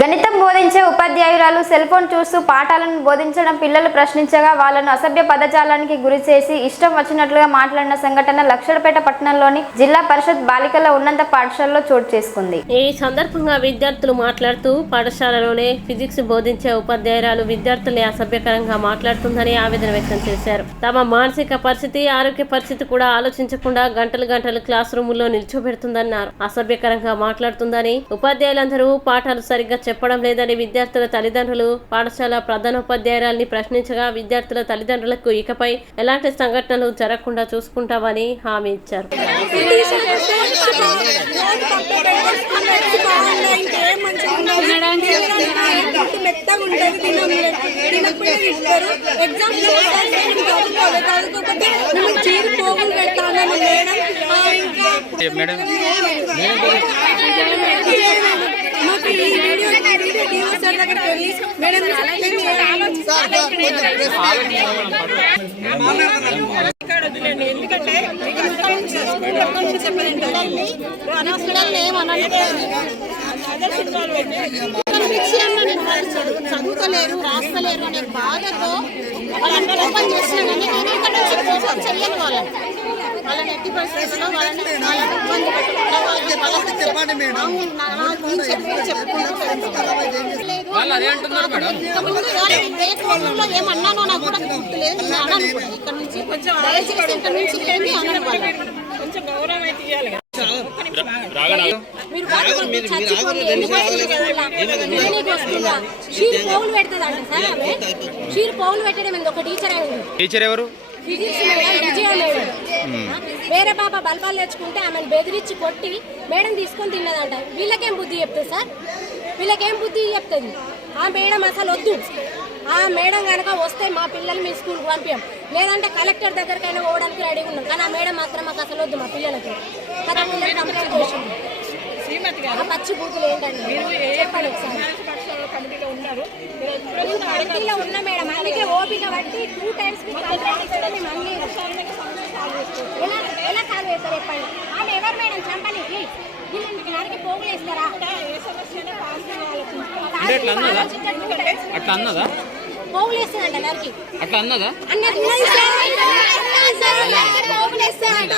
గణితం బోధించే ఉపాధ్యాయురాలు సెల్ ఫోన్ చూస్తూ పాఠాలను బోధించడం పిల్లలు ప్రశ్నించగా వాళ్లను అసభ్య పదజాలానికి గురిచేసి ఇష్టం వచ్చినట్లుగా మాట్లాడిన సంఘటన లక్షలపేట పట్టణంలోని జిల్లా పరిషత్ బాలికల ఉన్నత పాఠశాలలో చోటు చేసుకుంది. ఈ సందర్భంగా విద్యార్థులు మాట్లాడుతూ పాఠశాలలోనే ఫిజిక్స్ బోధించే ఉపాధ్యాయురాలు విద్యార్థుల్ని అసభ్యకరంగా మాట్లాడుతుందని ఆవేదన వ్యక్తం చేశారు. తమ మానసిక పరిస్థితి, ఆరోగ్య పరిస్థితి కూడా ఆలోచించకుండా గంటలు క్లాస్ రూముల్లో నిల్చోబెడుతుందన్నారు. అసభ్యకరంగా మాట్లాడుతుందని, ఉపాధ్యాయులందరూ పాఠాలు సరిగ్గా చెప్పడం లేదని విద్యార్థుల తల్లిదండ్రులు పాఠశాల ప్రధానోపాధ్యాయురాల్ని ప్రశ్నించగా విద్యార్థుల తల్లిదండ్రులకు ఇకపై ఎలాంటి సంఘటనలు జరగకుండా చూసుకుంటామని హామీ ఇచ్చారు. ఎందుకంటే చదువుకోలేరు, రాస్తలేరు అనే బాధతో వాళ్ళందరూ ఓపెన్ చేస్తున్నా కానీ నేను ఇక్కడ నుంచి చెయ్యను వాళ్ళని ఎట్టి పరిస్థితుల్లో వాళ్ళని ఇబ్బంది ఏమన్నానో నాకు కూడా గుర్తులేదు. ఇక్కడ నుంచి దయచేసి ఇక్కడ నుంచి ఏమి అనను కొంచెం గౌరవం అయితే ఇవ్వాలి. పౌలు పెడుతుంది అంట సార్, ఆమె షీర్ పౌలు పెట్టడం ఏంది. ఒక టీచర్ ఎవరు ఫిజిక్స్ మేడం విజయ మేడం. వేరే పాప బల్బాలు తెచ్చుకుంటే ఆమెను బెదిరించి కొట్టి మేడం తీసుకొని తిన్నదంట. వీళ్ళకేం బుద్ధి చెప్తుంది సార్? వీళ్ళకేం బుద్ధి చెప్తుంది? ఆ మేడం అసలు వద్దు. ఆ మేడం కనుక వస్తే మా పిల్లలు మీ స్కూల్కి పంపించాం, లేదంటే కలెక్టర్ దగ్గరకైనా పోవడానికి రెడీగా ఉన్నాం. కానీ ఆ మేడం మాత్రం మాకు అసలు వద్దు. మా పిల్లలకి పచ్చి బూతులు ఏంటండి చెప్పండి ఒకసారి. కమిటీలో ఉన్న మేడం, అందుకే ఓపిక బట్టి 2 times ఎలా సాల్వ్ చేస్తారు చెప్పండి. ఆమె ఎవరు మేడం చంపనీకి? వీళ్ళకి పోగులేస్తారా? పోగులేస్తారంట నరికి. నరికి పోగులేస్తారంట.